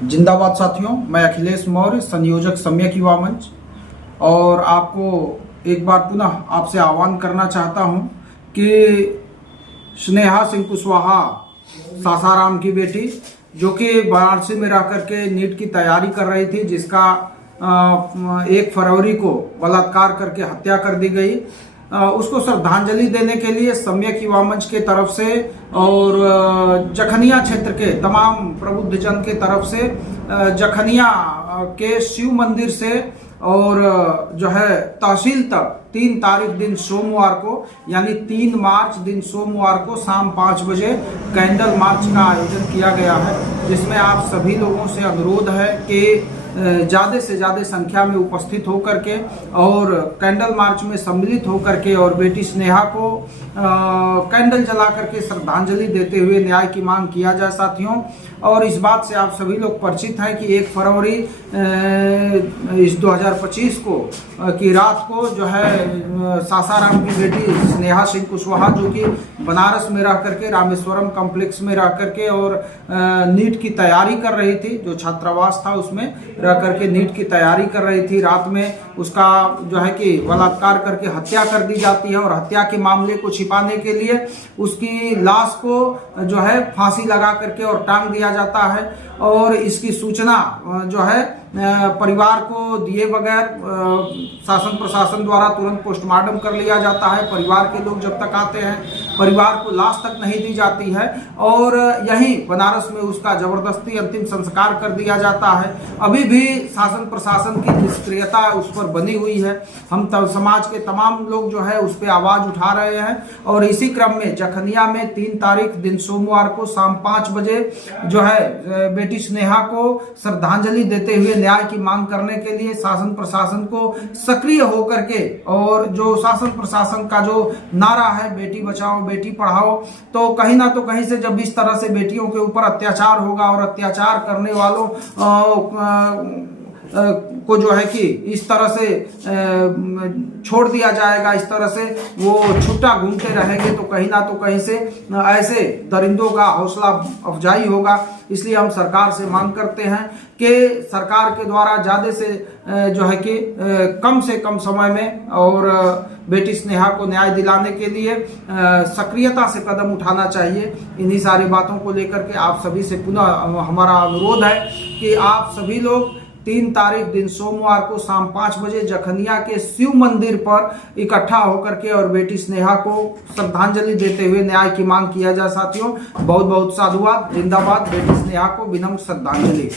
जिंदाबाद साथियों, मैं अखिलेश मौर्य, संयोजक सम्यक युवा मंच, और आपको एक बार पुनः आपसे आह्वान करना चाहता हूं कि स्नेहा सिंह कुशवाहा, सासाराम की बेटी, जो कि वाराणसी में रह करके नीट की तैयारी कर रही थी, जिसका 1 फरवरी को बलात्कार करके हत्या कर दी गई, उसको श्रद्धांजलि देने के लिए सम्यक युवा मंच के तरफ से और जखनिया क्षेत्र के तमाम प्रबुद्ध जन के तरफ से जखनिया के शिव मंदिर से और जो है तहसील तक 3 तारीख दिन सोमवार को, यानी 3 मार्च दिन सोमवार को शाम 5 बजे कैंडल मार्च का आयोजन किया गया है, जिसमें आप सभी लोगों से अनुरोध है कि ज़्यादा से ज़्यादा संख्या में उपस्थित होकर के और कैंडल मार्च में सम्मिलित होकर के और बेटी स्नेहा को कैंडल जला करके श्रद्धांजलि देते हुए न्याय की मांग किया जाए साथियों। और इस बात से आप सभी लोग परिचित हैं कि 1 फरवरी इस 2025 को की रात को जो है सासाराम की बेटी स्नेहा सिंह कुशवाहा, जो कि बनारस में रह करके रामेश्वरम कॉम्प्लेक्स में रह करके और नीट की तैयारी कर रही थी, जो छात्रावास था उसमें रह करके नीट की तैयारी कर रही थी, रात में उसका जो है कि बलात्कार करके हत्या कर दी जाती है और हत्या के मामले को छिपाने के लिए उसकी लाश को जो है फांसी लगा करके और टांग दिया जाता है। और इसकी सूचना जो है परिवार को दिए बगैर शासन प्रशासन द्वारा तुरंत पोस्टमार्टम कर लिया जाता है। परिवार के लोग जब तक आते हैं परिवार को लाश तक नहीं दी जाती है और यहीं बनारस में उसका जबरदस्ती अंतिम संस्कार कर दिया जाता है। अभी भी शासन प्रशासन की निष्क्रियता उस पर बनी हुई है। हम समाज के तमाम लोग जो है उस पर आवाज उठा रहे हैं और इसी क्रम में जखनिया में 3 तारीख दिन सोमवार को शाम 5 बजे जो है बेटी स्नेहा को श्रद्धांजलि देते हुए न्याय की मांग करने के लिए शासन प्रशासन को सक्रिय होकर के, और जो शासन प्रशासन का जो नारा है बेटी बचाओ बेटी पढ़ाओ, तो कहीं ना तो कहीं से जब इस तरह से बेटियों के ऊपर अत्याचार होगा और अत्याचार करने वालों को जो है कि इस तरह से छोड़ दिया जाएगा, इस तरह से वो छुट्टा घूमते रहेंगे, तो कहीं ना तो कहीं से ऐसे दरिंदों का हौसला अफजाई होगा। इसलिए हम सरकार से मांग करते हैं कि सरकार के द्वारा ज़्यादा से जो है कि कम से कम समय में और बेटी स्नेहा को न्याय दिलाने के लिए सक्रियता से कदम उठाना चाहिए। इन्हीं सारी बातों को लेकर के आप सभी से पुनः हमारा अनुरोध है कि आप सभी लोग 3 तारीख दिन सोमवार को शाम 5 बजे जखनिया के शिव मंदिर पर इकट्ठा होकर के और बेटी स्नेहा को श्रद्धांजलि देते हुए न्याय की मांग किया जाए साथियों। बहुत बहुत साधुवाद। जिंदाबाद। बेटी स्नेहा को विनम्र श्रद्धांजलि।